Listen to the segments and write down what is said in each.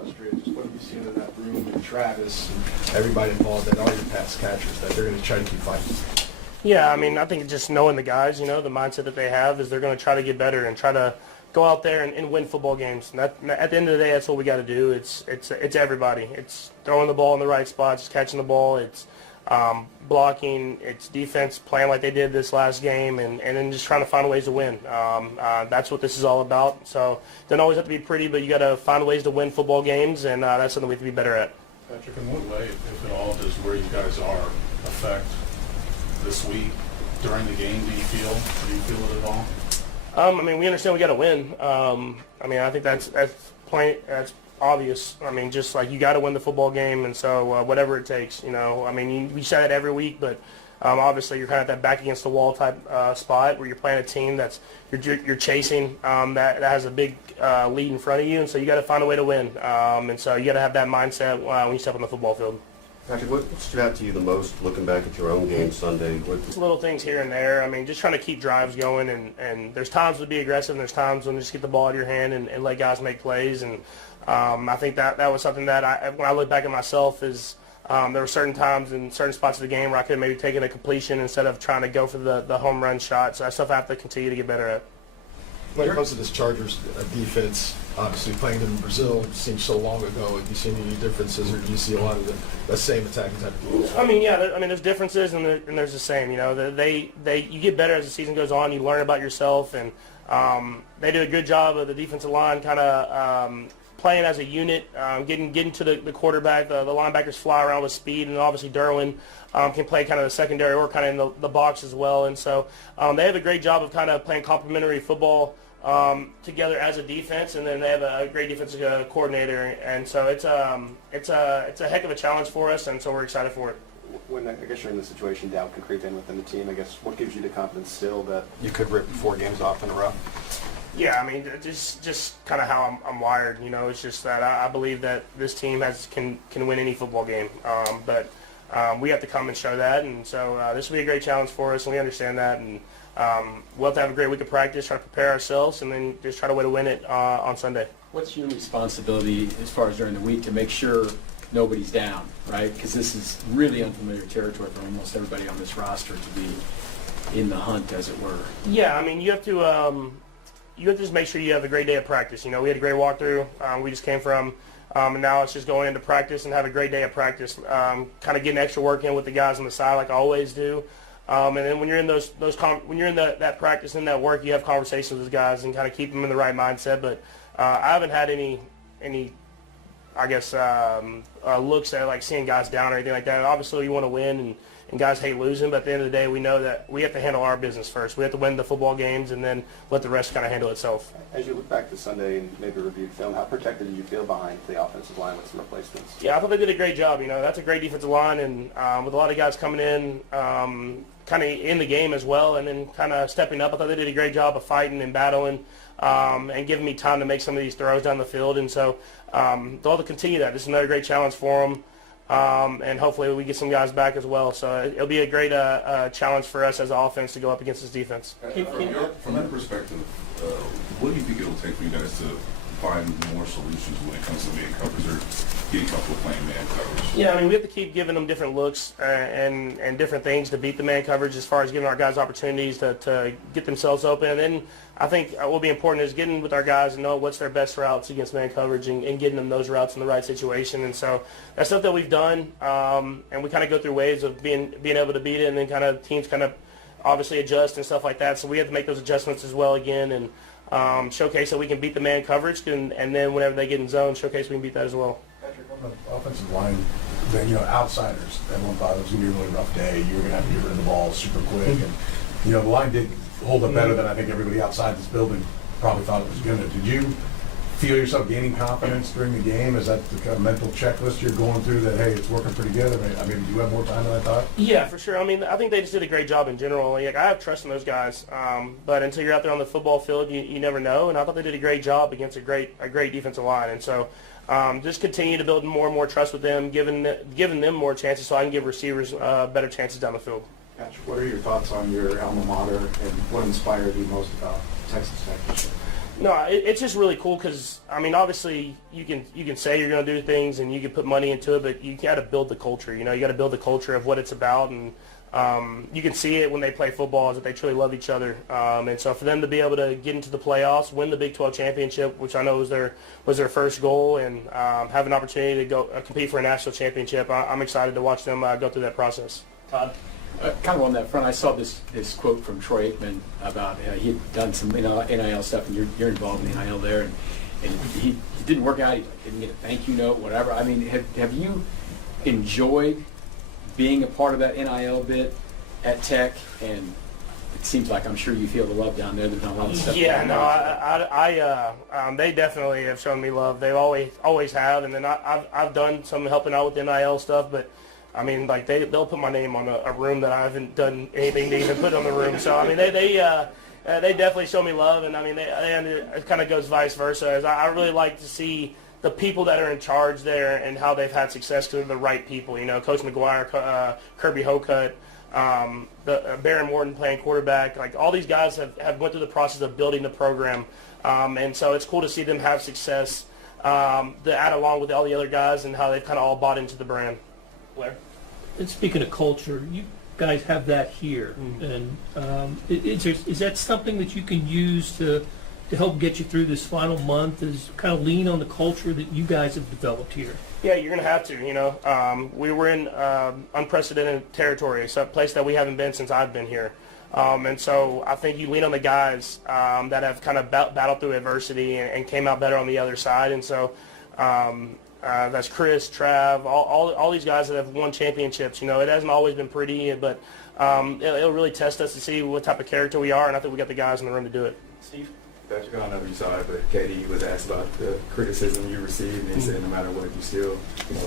frustrated. Just what have you seen in that room with Travis and everybody involved and all your pass catchers that they're going to try to keep fighting? Yeah, I mean, I think just knowing the guys, the mindset that they have is they're going to try to get better and try to go out there and win football games. And at the end of the day, that's what we got to do. It's everybody. It's throwing the ball in the right spots, catching the ball. It's blocking. It's defense playing like they did this last game, and then just trying to find ways to win. That's what this is all about. So it doesn't always have to be pretty, but you got to find ways to win football games, and that's something we have to be better at. Patrick, in what way, if at all, does where you guys are affect this week during the game? Do you feel it at all? I mean, we understand we got to win. I mean, I think that's plain, that's obvious. I mean, just like you got to win the football game, and so whatever it takes, I mean, we say that every week, but obviously you're kind of at that back against the wall type spot where you're playing a team that's you're chasing that has a big lead in front of you, and so you got to find a way to win. And so you got to have that mindset when you step on the football field. Patrick, what stood out to you the most looking back at your own game Sunday? Just little things here and there. I mean, just trying to keep drives going, and there's times to be aggressive, and there's times when you just get the ball out of your hand and let guys make plays. And I think that was something that when I look back at myself is there were certain times in certain spots of the game where I could have maybe taken a completion instead of trying to go for the home run shot. So that's stuff I have to continue to get better at. When it comes to this Chargers defense, obviously playing them in Brazil seems so long ago. Do you see any differences, or do you see a lot of the same attacking type of defense? I mean, yeah. There's differences, and there's the same. You get better as the season goes on. You learn about yourself, and they do a good job of the defensive line kind of playing as a unit, getting to the quarterback. The linebackers fly around with speed, and obviously Derwin can play kind of the secondary or kind of in the box as well. And so they have a great job of kind of playing complementary football together as a defense, and then they have a great defensive coordinator. And so it's a heck of a challenge for us, and so we're excited for it. When I guess you're in the situation, doubt can creep in within the team. I guess what gives you the confidence still that You could rip 4 games off in a row. Yeah, I mean, just kind of how I'm wired. It's just that I believe that this team can win any football game, but we have to come and show that, and so this will be a great challenge for us, and we understand that, and we'll have to have a great week of practice, try to prepare ourselves, and then just try to way to win it on Sunday. What's your responsibility as far as during the week to make sure nobody's down, right? Because this is really unfamiliar territory for almost everybody on this roster to be in the hunt, as it were. Yeah, I mean, you have to just make sure you have a great day of practice. We had a great walkthrough. We just came from, and now it's just going into practice and have a great day of practice. Kind of getting extra work in with the guys on the side, like I always do. And then when you're in when you're in that practice and that work, you have conversations with guys and kind of keep them in the right mindset. But I haven't had any I guess looks at like seeing guys down or anything like that. Obviously, you want to win, and guys hate losing, but at the end of the day, we know that we have to handle our business first. We have to win the football games and then let the rest kind of handle itselth. as you look back to Sunday and maybe review film, how protected did you feel behind the offensive line with some replacements? Yeah, I thought they did a great job. That's a great defensive line, and with a lot of guys coming in kind of in the game as well and then kind of stepping up, I thought they did a great job of fighting and battling and giving me time to make some of these throws down the field. And so they'll have to continue that. This is another great challenge for them. And hopefully we get some guys back as well. So it'll be a great challenge for us as an offense to go up against this defense. From that perspective, what do you think it'll take for you guys to find more solutions when it comes to man coverage or getting comfortable playing man coverage? Yeah, I mean, we have to keep giving them different looks and different things to beat the man coverage as far as giving our guys opportunities to get themselves open. And then I think what will be important is getting with our guys and know what's their best routes against man coverage and getting them those routes in the right situation. And so that's stuff that we've done, and we kind of go through ways of being able to beat it, and then kind of teams kind of obviously adjust and stuff like that. So we have to make those adjustments as well again and showcase that we can beat the man coverage, and then whenever they get in zone, showcase we can beat that as well. Patrick, on the offensive line, outsiders, everyone thought it was going to be a really rough day. You were going to have to get rid of the ball super quick. And, the line did hold up better than I think everybody outside this building probably thought it was going to. Did you feel yourself gaining confidence during the game? Is that the kind of mental checklist you're going through that, hey, it's working pretty good? I mean, do you have more time than I thought? Yeah, for sure. I mean, I think they just did a great job in general. Like, I have trust in those guys, but until you're out there on the football field, you never know. And I thought they did a great job against a great defensive line. And so just continue to build more and more trust with them, giving them more chances so I can give receivers better chances down the field. Patrick, what are your thoughts on your alma mater and what inspired you most about Texas Tech this year? No, it's just really cool because I mean, obviously you can say you're going to do things and you can put money into it, but you got to build the culture. You know, you got to build the culture of what it's about, and you can see it when they play football is that they truly love each other. And so for them to be able to get into the playoffs, win the Big 12 championship, which I know was their first goal, and have an opportunity to go compete for a national championship, I'm excited to watch them go through that process. Todd? Kind of on that front, I saw this quote from Troy Aikman about he had done some NIL stuff, and you're involved in the NIL there, and he didn't work out. He didn't get a thank you note, whatever. I mean, have you enjoyed being a part of that NIL bit at Tech? And it seems like I'm sure you feel the love down there. There's not a lot of stuff. Yeah, no, they definitely have shown me love. They always have, and then I've done some helping out with the NIL stuff, but I mean, like they'll put my name on a room that I haven't done anything to even put on the room. So I mean, they definitely show me love, and I mean, it kind of goes vice versa. As I really like to see the people that are in charge there and how they've had success because they're the right people. You know, Coach McGuire, Kirby Hocutt, Baron Morton playing quarterback. Like all these guys have went through the process of building the program, and so it's cool to see them have success to add along with all the other guys and how they've kind of all bought into the brand. Blair? And speaking of culture, you guys have that here, and is that something that you can use to help get you through this final month? Is kind of lean on the culture that you guys have developed here? Yeah, you're going to have to. You know, we were in unprecedented territory. It's a place that we haven't been since I've been here. And so I think you lean on the guys that have kind of battled through adversity and came out better on the other side. And so that's Chris, Trav, all these guys that have won championships. You know, it hasn't always been pretty, but it'll really test us to see what type of character we are, and I think we got the guys in the room to do it. Steve? Patrick, I don't know if you saw it, but Katie was asked about the criticism you received, and he said no matter what, you still,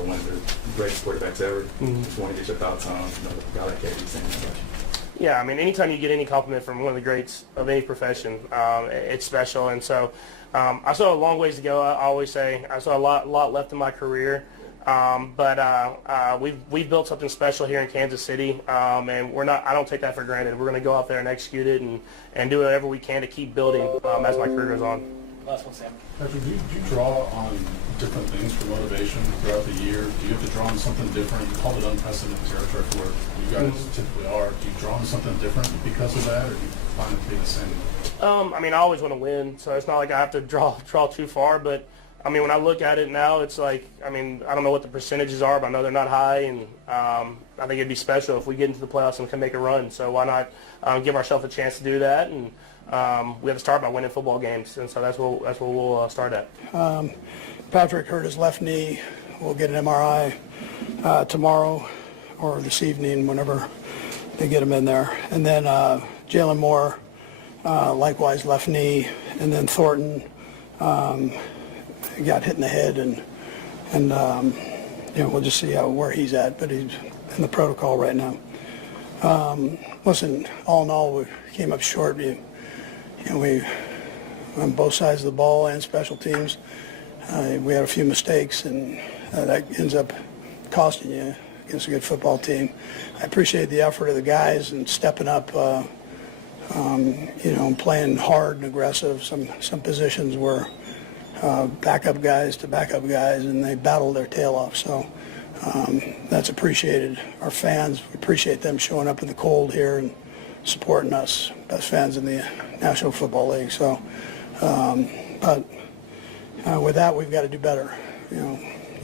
one of the greatest quarterbacks ever. Just want to get your thoughts on, a guy like Katie saying that about you. Yeah, I mean, anytime you get any compliment from one of the greats of any profession, it's special. And so I still have a long ways to go. I always say I still have a lot left in my career. But we've built something special here in Kansas City, and I don't take that for granted. We're going to go out there and execute it and do whatever we can to keep building as my career goes on. Last one, Sam. Patrick, do you draw on different things for motivation throughout the year? Do you have to draw on something different? You called it unprecedented territory for what you guys typically are. Do you draw on something different because of that, or do you find it to be the same? I mean, I always want to win, so it's not like I have to draw too far, but I mean, when I look at it now, it's like, I mean, I don't know what the percentages are, but I know they're not high, and I think it'd be special if we get into the playoffs and can make a run. So why not give ourselves a chance to do that? And we have to start by winning football games, and so that's what we'll start at. Patrick hurt his left knee. We'll get an MRI tomorrow or this evening, whenever they get him in there. And then Jalen Moore, likewise left knee, and then Thornton. He got hit in the head, and we'll just see where he's at, but he's in the protocol right now. Listen, all in all, we came up short. We on both sides of the ball and special teams, we had a few mistakes, and that ends up costing you against a good football team. I appreciate the effort of the guys and stepping up, playing hard and aggressive. Some positions were backup guys to backup guys, and they battled their tail off. So that's appreciated. Our fans, we appreciate them showing up in the cold here and supporting us, best fans in the National Football League. So, but with that, we've got to do better. You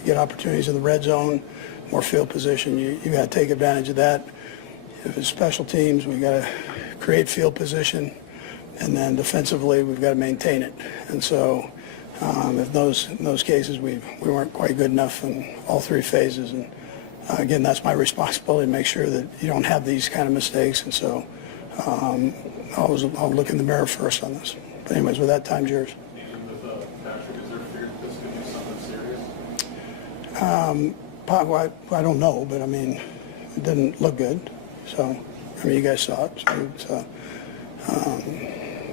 get opportunities in the red zone, more field position. You got to take advantage of that. If it's special teams, we've got to create field position, and then defensively, we've got to maintain it. And so, in those cases, we weren't quite good enough in all three phases. And again, that's my responsibility to make sure that you don't have these kind of mistakes. And so I'll look in the mirror first on this. But anyways, with that, time's yours. Patrick, is there fear that this could be something serious? I don't know, but I mean, it didn't look good. So, I mean, you guys saw it. So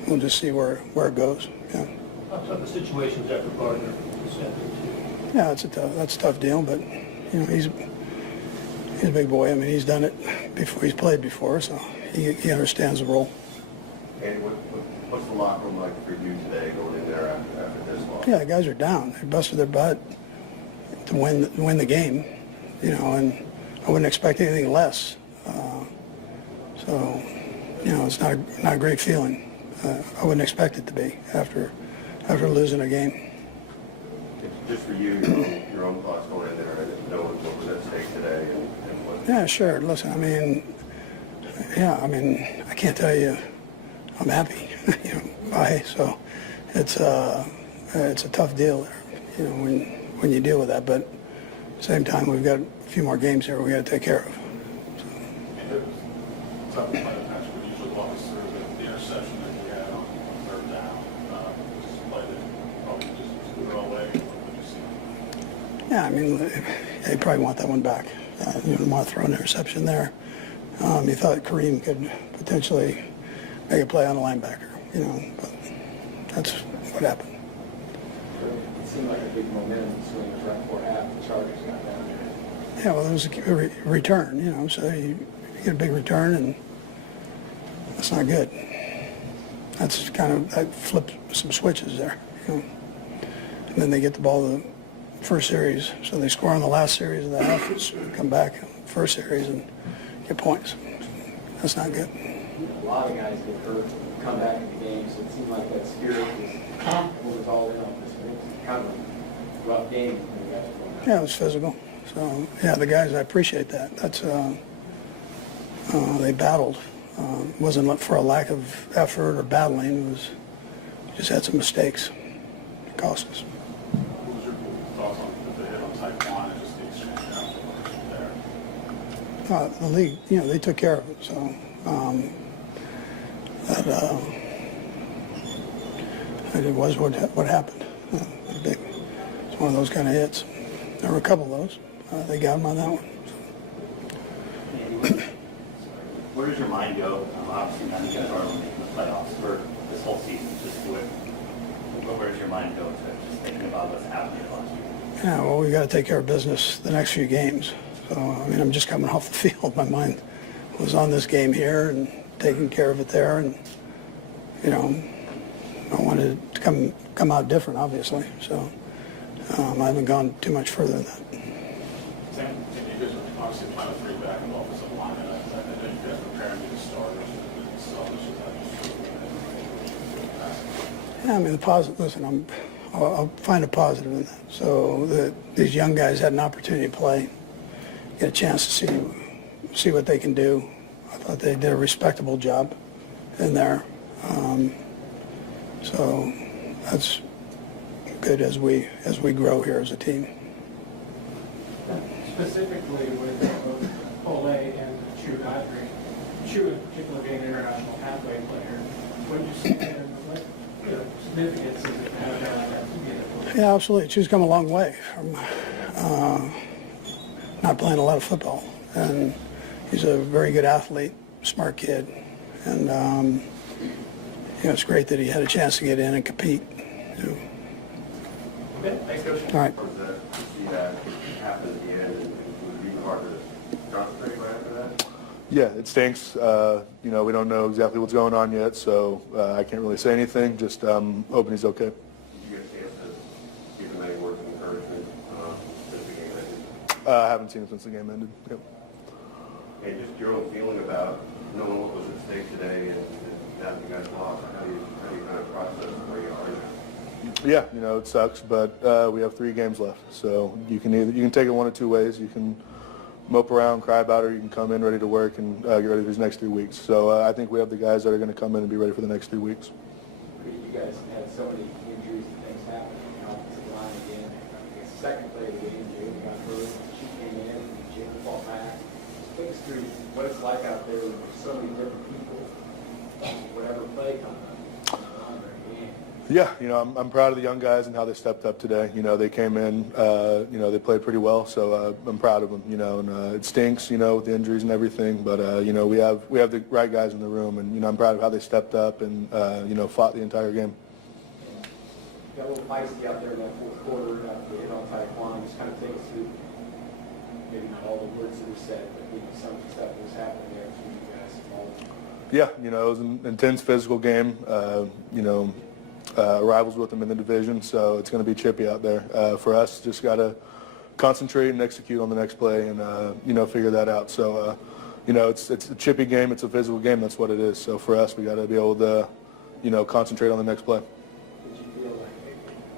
we'll just see where it goes. Yeah. What the situations after Gardner was happening to? Yeah, that's a tough deal, but he's a big boy. I mean, he's done it before. He's played before, so he understands the role. And what's the locker room like for you today going in there after this loss? Yeah, the guys are down. They busted their butt to win the game, you know, and I wouldn't expect anything less. So, you know, it's not a great feeling. I wouldn't expect it to be after losing a game. Just for you, your own thoughts going in there and knowing what was at stake today and what. Yeah, sure. Listen, I mean, I can't tell you I'm happy, you know, why. So it's a tough deal there, you know, when you deal with that. But at the same time, we've got a few more games here we got to take care of. And it was tough to play the match, but usually walk us through the interception that you had on third down. Just played it, probably just threw it all away. What did you see? Yeah, I mean, they probably want that one back. You don't want to throw an interception there. You thought Kareem could potentially make a play on a linebacker, you know, but that's what happened. It seemed like a big momentum swing right before half. The Chargers got down there. Yeah, well, there was a return, you know, so you get a big return, and that's not good. That's that flipped some switches there, you know. And then they get the ball the first series, so they score on the last series of the half, come back first series and get points. That's not good. A lot of guys get hurt, come back in the game, so it seemed like that spirit was all in on this. It was kind of a rough game when you guys were going out. Yeah, it was physical. So, yeah, the guys, I appreciate that. That's, they battled. It wasn't for a lack of effort or battling. It was just had some mistakes. It cost us. What was your thoughts on the hit on type 1 and just the exchange out there? The league, you know, they took care of it. So, it was what happened. It's one of those kind of hits. There were a couple of those. They got him on that one. Where does your mind go? Obviously, now you guys are making the playoffs for this whole season. Just do it. Where does your mind go to just thinking about what's happening last year? Yeah, well, we got to take care of business the next few games. So, I mean, I'm just coming off the field. My mind was on this game here and taking care of it there, and you know, I wanted it to come out different, obviously. So, I haven't gone too much further than that. Sam, you guys are obviously playing a three-back and offensive line, and I know you guys are preparing to be the starters and so Yeah, I mean, the positive. Listen, I'll find a positive in that. So these young guys had an opportunity to play, get a chance to see what they can do. I thought they did a respectable job in there. So that's good as we grow here as a team. Specifically with both Ole and Chu Godfrey, Chu in particular being an international pathway player, what did you see there? What significance is it to have a guy like that to be in the play? Yeah, absolutely. Chu's come a long way from not playing a lot of football, and he's a very good athlete, smart kid, and you know, it's great that he had a chance to get in and compete. Okay, thanks, Coach. All right. That see that happen at the end, and would it be hard to concentrate right after that? Yeah, it stinks. You know, we don't know exactly what's going on yet, so I can't really say anything. Just hoping he's okay. Did you get a chance to give him any words of encouragement since the game ended? I haven't seen him since the game ended. Yep. And just your own feeling about knowing what was at stake today and now you guys lost, how do you kind of process where you are now? Yeah, you know, it sucks, but we have 3 games left, so you can take it one of 2 ways. You can mope around, cry about it, or you can come in ready to work and get ready for these next 3 weeks. So I think we have the guys that are going to come in and be ready for the next 3 weeks. You guys had so many injuries and things happen in the offensive line again. I guess the second play of the game, Jalen got hurt. She came in and Jalen fought back. Take us through what it's like out there with so many different people. Whatever play comes up on their game. Yeah, you know, I'm proud of the young guys and how they stepped up today. You know, they came in, you know, they played pretty well, so I'm proud of them. You know, and it stinks, you know, with the injuries and everything, but you know, we have the right guys in the room, and you know, I'm proud of how they stepped up and you know, fought the entire game. Got a little feisty out there in that fourth quarter after the hit on Taekwondo. Just kind of take us through, maybe not all the words that were said, but maybe some stuff that was happening there between you guys. Yeah, you know, it was an intense physical game. You know, rivals with them in the division, so it's going to be chippy out there. For us, just got to concentrate and execute on the next play and, you know, figure that out. So, you know, it's a chippy game. It's a physical game. That's what it is. So for us, we got to be able to, you know, concentrate on the next play. Did you feel like,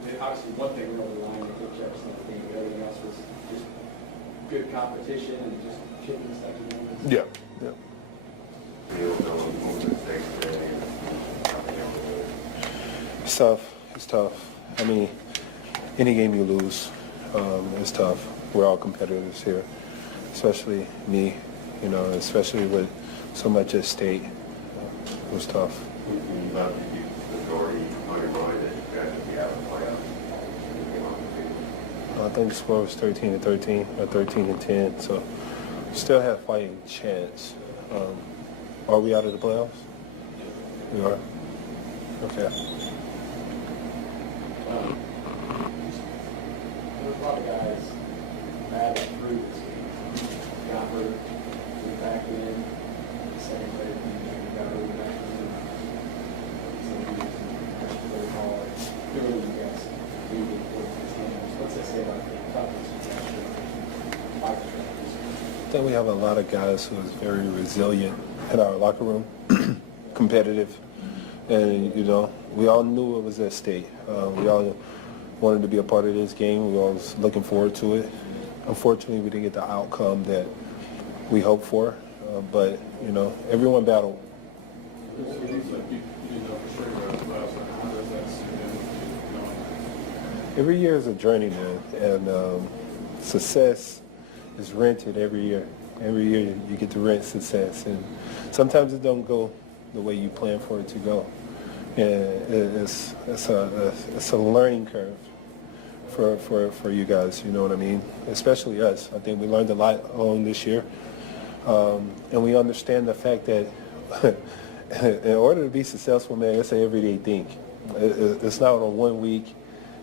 I mean, obviously one thing really aligned with Coach Jefferson, I think everything else was just good competition and just chipping stuff together? Yeah, yeah. It's tough. It's tough. I mean, any game you lose, it's tough. We're all competitors here, especially me, you know, especially with so much at stake. It was tough. I think the score was 13-13 or 13-10, so still have fighting chance. Are we out of the playoffs? We are? Okay. There's a lot of guys battling through this game. Got hurt, went back in, second grade, got hurt back in. Clearly you guys really important this game. What's that say about the toughness of that? I think we have a lot of guys who is very resilient in our locker room, competitive, and you know, we all knew it was at stake. We all wanted to be a part of this game. We all was looking forward to it. Unfortunately, we didn't get the outcome that we hoped for, but you know, everyone battled. Every year is a journey, man, and success is rented every year. Every year you get to rent success, and sometimes it don't go the way you plan for it to go. And it's a learning curve for you guys. You know what I mean? Especially us. I think we learned a lot along this year, and we understand the fact that in order to be successful, man, it's an everyday thing. It's not a 1 week.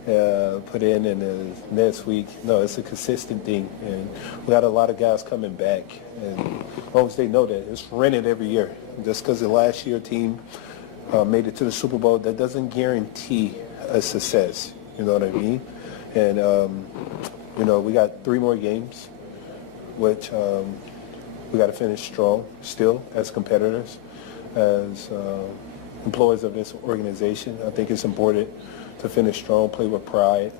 Put in the next week. No, it's a consistent thing, and we got a lot of guys coming back, and as long as they know that, it's rented every year. Just because the last year team made it to the Super Bowl, that doesn't guarantee a success. You know what I mean? And you know, we got 3 more games, which we got to finish strong still as competitors, as employees of this organization. I think it's important to finish strong, play with pride.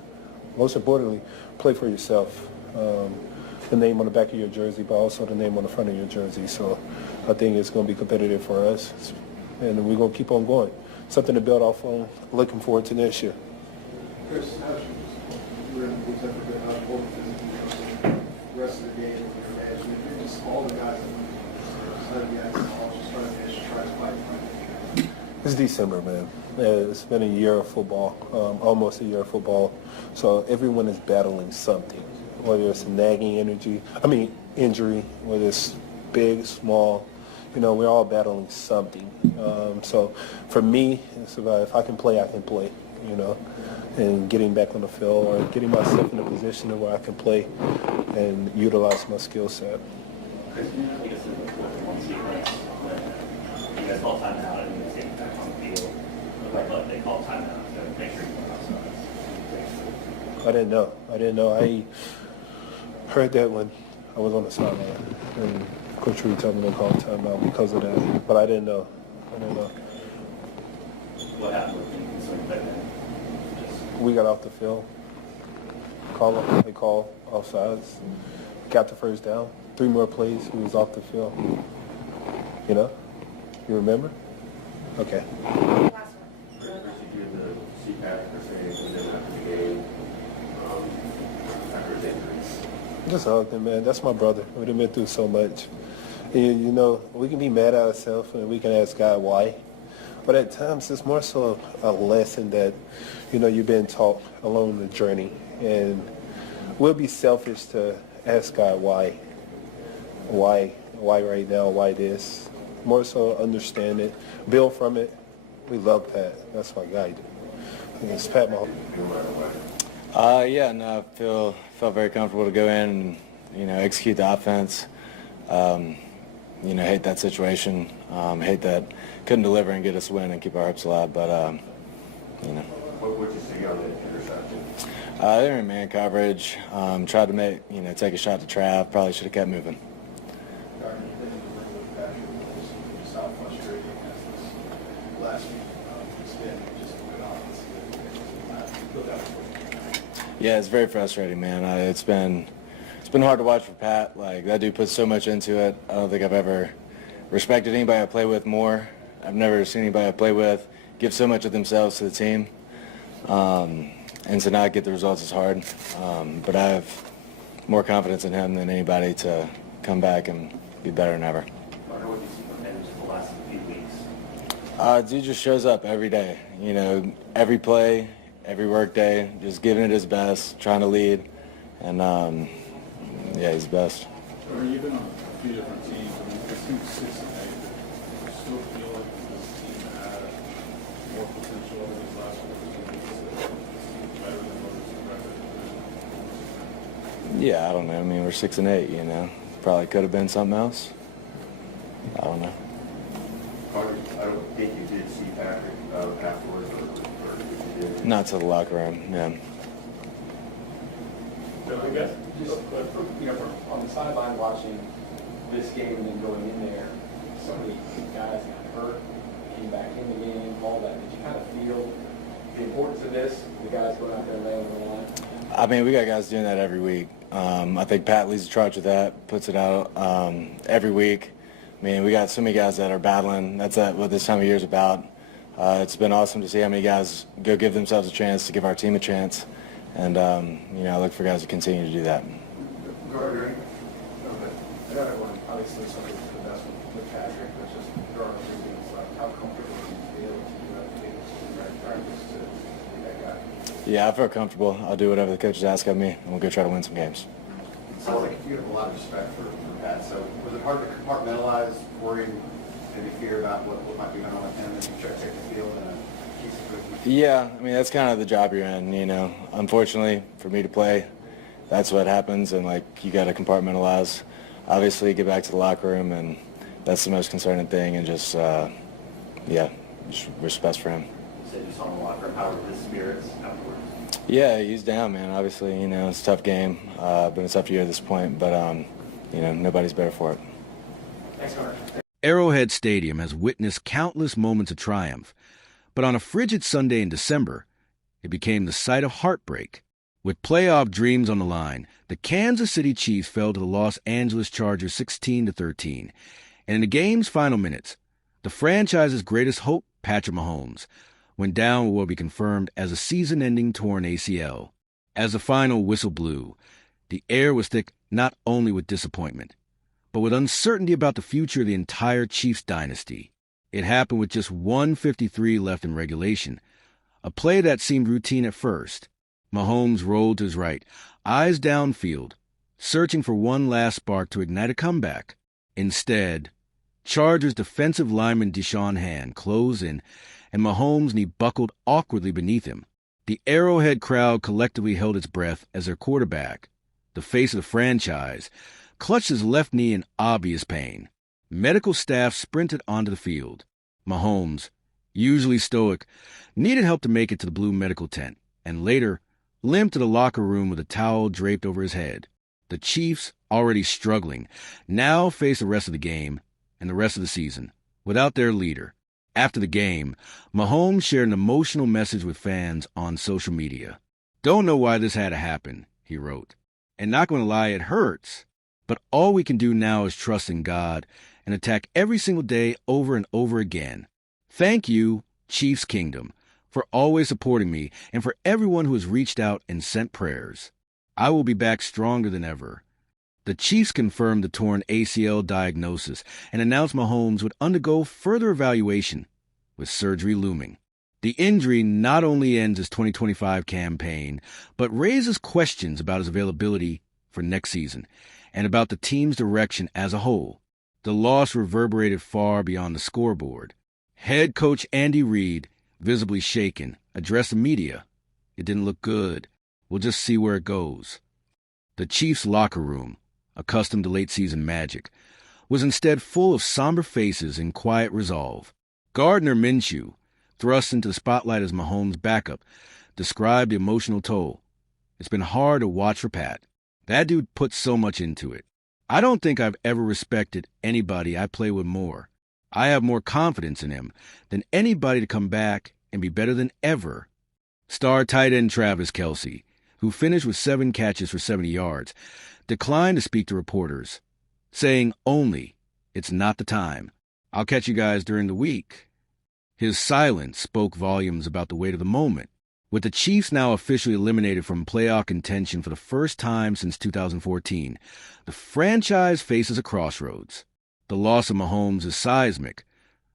Most importantly, play for yourself. The name on the back of your jersey, but also the name on the front of your jersey. So I think it's going to be competitive for us, and we're going to keep on going. Something to build off on. Looking forward to next year. Chris, how should you were in the temperature, how important is it the rest of the game with your edge? You're just all the guys that the guys all just trying to finish, try to fight. It's December, man. It's been a year of football, almost a year of football. So everyone is battling something, whether it's a nagging injury, whether it's big, small. You know, we're all battling something. So for me, it's about if I can play, I can play. You know, and getting back on the field or getting myself in a position where I can play and utilize my skill set. Chris, can you take us into one sequence when you guys call timeout and you get back on the field, but they call timeout to make sure you go outside? I didn't know. I heard that when I was on the sideline, and Coach Reed told me to call timeout because of that, but I didn't know. What happened with you concerning that then? We got off the field. They called offsides. Got the first down. 3 more plays. We was off the field. You know? You remember? Okay. Chris, did you hear the CPAC for saying within after the game after his injuries? Just hugged him, man. That's my brother. We've been through so much. You know, we can be mad at ourselves and we can ask God why. But at times it's more so a lesson that, you know, you've been taught along the journey. And we'll be selfish to ask God why. Why right now? Why this? More so understand it, build from it. We love Pat. That's my guy. It's Pat Mahomes. Yeah, no, I felt very comfortable to go in and, you know, execute the offense. hate that situation. Hate that couldn't deliver and get us a win and keep our hopes alive. But What would you see on the interception? they were in man coverage. Tried to take a shot to Trav. Probably should have kept moving. Yeah, it's very frustrating, man. It's been hard to watch for Pat. Like, that dude puts so much into it. I don't think I've ever respected anybody I play with more. I've never seen anybody I play with give so much of themselves to the team. And to not get the results is hard. But I have more confidence in him than anybody to come back and be better than ever. What have you seen from him just the last few weeks? Dude just shows up every day. Every play, every work day, just giving it his best, trying to lead. And, yeah, he's the best. You've been on a few different teams. I mean, it seems 6 and 8. Do you still feel like this team had more potential over these last couple of games? Better than what was record? Yeah, I don't know. I mean, we're 6 and 8, Probably could have been something else. I don't know. Carter, I don't think you did see Patrick afterwards, or if you did. Not to the locker room, yeah. I guess just from on the sideline watching this game and then going in there, so many guys got hurt, came back in the game, all that. Did you kind of feel the importance of this? The guys going out there and laying on the line. I mean, we got guys doing that every week. I think Pat leads the charge with that, puts it out every week. I mean, we got so many guys that are battling. That's what this time of year is about. It's been awesome to see how many guys go give themselves a chance to give our team a chance. And, I look for guys to continue to do that. Gardner, I know everyone obviously something the best with Patrick, but just there are other things like how comfortable do you feel to take practice to be that guy? Yeah, I feel comfortable. I'll do whatever the coaches ask of me, and we'll go try to win some games. It sounds like you have a lot of respect for Pat. So was it hard to compartmentalize, worrying, maybe fear about what might be going on with him as you try to take the field and keep it with you? Yeah, I mean, that's kind of the job you're in, Unfortunately, for me to play, that's what happens, and, you got to compartmentalize. Obviously, get back to the locker room, and that's the most concerning thing, and just respect for him. You said you saw him in the locker room. How were his spirits afterwards? Yeah, he's down, man. Obviously, it's a tough game. Been a tough year at this point, but, nobody's better for it. Thanks, Carter. Arrowhead Stadium has witnessed countless moments of triumph, but on a frigid Sunday in December, it became the site of heartbreak. With playoff dreams on the line, the Kansas City Chiefs fell to the Los Angeles Chargers 16-13. And in the game's final minutes, the franchise's greatest hope, Patrick Mahomes, went down with what will be confirmed as a season-ending torn ACL. As the final whistle blew, the air was thick not only with disappointment, but with uncertainty about the future of the entire Chiefs dynasty. It happened with just 1:53 left in regulation, a play that seemed routine at first. Mahomes rolled to his right, eyes downfield, searching for one last spark to ignite a comeback. Instead, Chargers defensive lineman Deshaun Hand closed in, and Mahomes' knee buckled awkwardly beneath him. The Arrowhead crowd collectively held its breath as their quarterback, the face of the franchise, clutched his left knee in obvious pain. Medical staff sprinted onto the field. Mahomes, usually stoic, needed help to make it to the blue medical tent, and later limped to the locker room with a towel draped over his head. The Chiefs, already struggling, now face the rest of the game and the rest of the season without their leader. After the game, Mahomes shared an emotional message with fans on social media. "Don't know why this had to happen," he wrote. "And not going to lie, it hurts. But all we can do now is trust in God and attack every single day over and over again. Thank you, Chiefs Kingdom, for always supporting me and for everyone who has reached out and sent prayers. I will be back stronger than ever." The Chiefs confirmed the torn ACL diagnosis and announced Mahomes would undergo further evaluation, with surgery looming. The injury not only ends his 2025 campaign, but raises questions about his availability for next season and about the team's direction as a whole. The loss reverberated far beyond the scoreboard. Head coach Andy Reid, visibly shaken, addressed the media. "It didn't look good. We'll just see where it goes." The Chiefs' locker room, accustomed to late-season magic, was instead full of somber faces and quiet resolve. Gardner Minshew, thrust into the spotlight as Mahomes' backup, described the emotional toll. It's been hard to watch for Pat. That dude put so much into it. I don't think I've ever respected anybody I play with more. I have more confidence in him than anybody to come back and be better than ever. Star tight end Travis Kelce, who finished with 7 catches for 70 yards, declined to speak to reporters, saying only, "It's not the time. I'll catch you guys during the week." His silence spoke volumes about the weight of the moment. With the Chiefs now officially eliminated from playoff contention for the first time since 2014, the franchise faces a crossroads. The loss of Mahomes is seismic,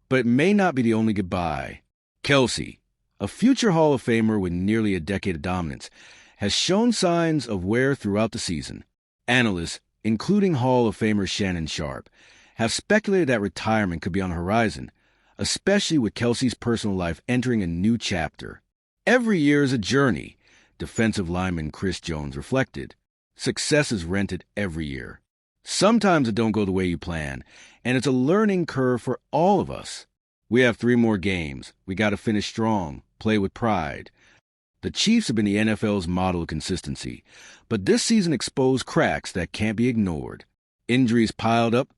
but it may not be the only goodbye. Kelce, a future Hall of Famer with nearly a decade of dominance, has shown signs of wear throughout the season. Analysts, including Hall of Famer Shannon Sharpe, have speculated that retirement could be on the horizon, especially with Kelce's personal life entering a new chapter. Every year is a journey, defensive lineman Chris Jones reflected. Success is rented every year. Sometimes it don't go the way you plan, and it's a learning curve for all of us. We have 3 more games. We got to finish strong, play with pride. The Chiefs have been the NFL's model of consistency, but this season exposed cracks that can't be ignored. Injuries piled up,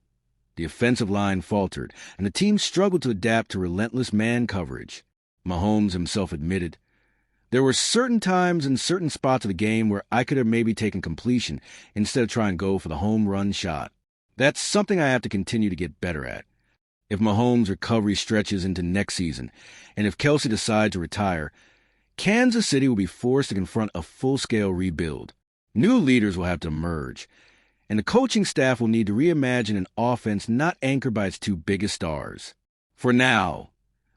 the offensive line faltered, and the team struggled to adapt to relentless man coverage. Mahomes himself admitted, "There were certain times and certain spots of the game where I could have maybe taken completion instead of trying to go for the home run shot. That's something I have to continue to get better at." If Mahomes' recovery stretches into next season, and if Kelce decides to retire, Kansas City will be forced to confront a full-scale rebuild. New leaders will have to emerge, and the coaching staff will need to reimagine an offense not anchored by its 2 biggest stars. For now,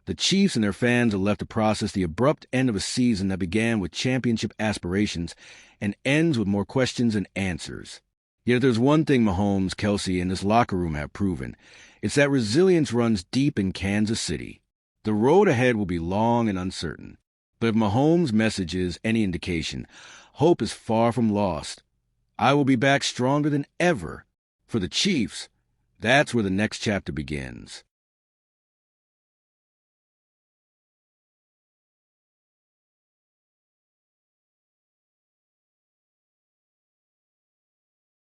the Chiefs and their fans are left to process the abrupt end of a season that began with championship aspirations and ends with more questions than answers. Yet if there's one thing Mahomes, Kelce, and this locker room have proven, it's that resilience runs deep in Kansas City. The road ahead will be long and uncertain. But if Mahomes' message is any indication, hope is far from lost. I will be back stronger than ever. For the Chiefs, that's where the next chapter begins.